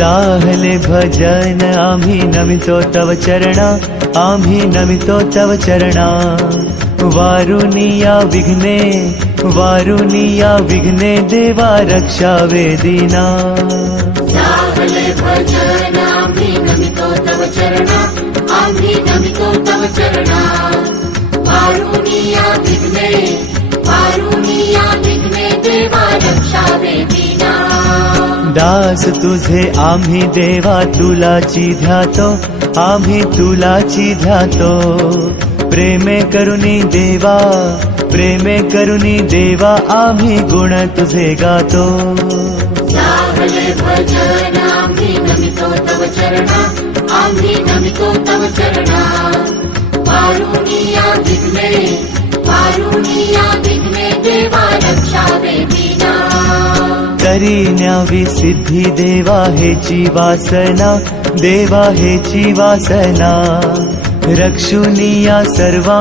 जाहले भजन आम्ही नमितो तव चरणा आम्ही नमितो तव चरणा। वारुनिया विघ्ने वारुनिया विघ्ने देवा रक्षा वेदिना। चावले भजन आम्ही नमितो तव चरणा आम्ही नमितो तव चरणा। वारुनिया विघ्ने वारुनिया विघ्ने देवा रक्षा वेदिना। दास तुझे आम्ही देवा तुलाची ध्यातो आम्ही तुलाची ध्यातो. प्रेमे करुणी देवा प्रेमे करुणी देवा आम्ही गुण तुझे गातो. तव चरणा करी न्यावी सिद्धी देवा हेची वासना देवा हेची वासना रक्षुनिया सर्वा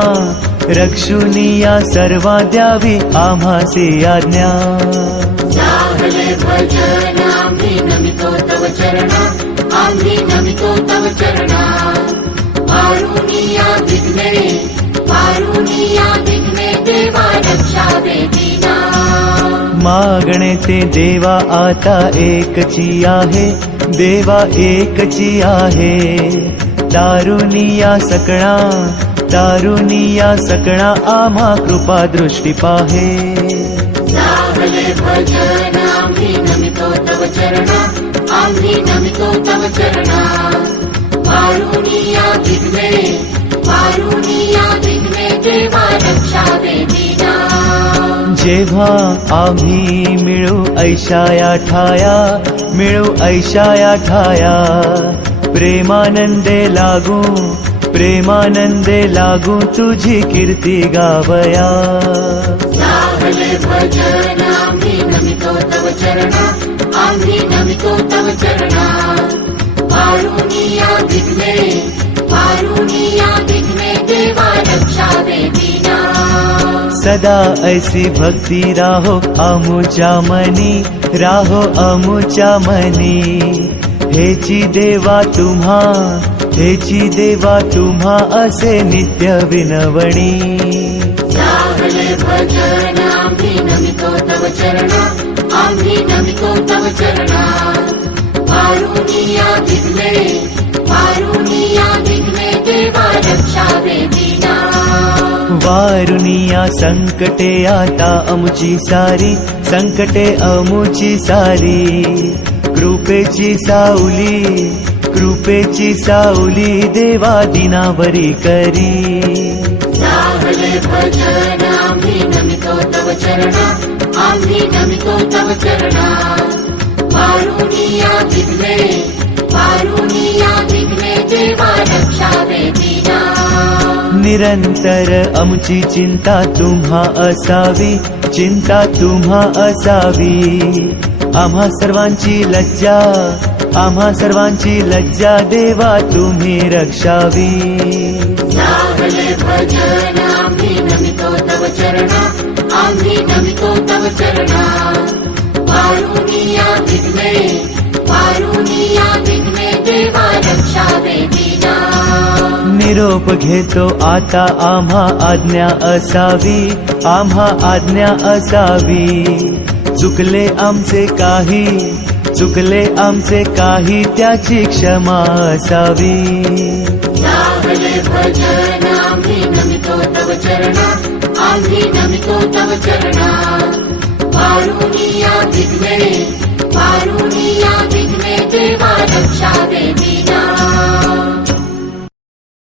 रक्षुनिया सर्वा द्यावी आम्हासी आज्ञा. विघ्ने देवा रक्षा वेदिना मागणे ते देवा आता एकची आहे. देवा एकची आहे. दारुनिया सकळा दारुनिया सकळा आम्हा कृपा दृष्टी पाहे. देवा रक्षा वेदिना जेव्हा आम्ही मिळू ऐशाया ठाया मिळू ऐशाया ठाया. प्रेमानंदे लागू प्रेमानंदे लागू तुझी कीर्ती गावया. भजन आम्ही नमितो तव चरणा आम्ही नमितो तव चरणा. वारुनिया विघ्ने वारुनिया विघ्ने देवा रक्षा वेदिना सदा ऐसी भक्ति राहो अमुच्या मनी राहो अमुच्या मनी हेची देवा तुम्हा हेची देवा तुम्हा असे नित्य विनवणी। चावले भजन देवा रक्षा वेदिना वारुनिया संकटे आता अमुची सारी संकटे अमुची सारी कृपेची सावली कृपेची सावली देवा दिनावरी करी भजन आम्ही नमितो तव चरणा आम्ही नमितो तव चरणा वारुनिया वारुनिया देवा रक्षा निरंतर आमची चिंता तुम्हा असावी चिंता तुम्हा असावी. आम्हा सर्वांची लज्जा आम्हा सर्वांची लज्जा देवा तुम्ही रक्षावी. आम्ही नमितो तव चरणा आम्ही नमितो तव चरणा. निरोप घेतो. आता आम्हा आज्ञा असावी. आम्हा आज्ञा असावी. चुकले आमचे काही. चुकले आमचे काही त्याची क्षमा असावी. चावले भजन आम्ही नमितो देवा रक्षा वेदिना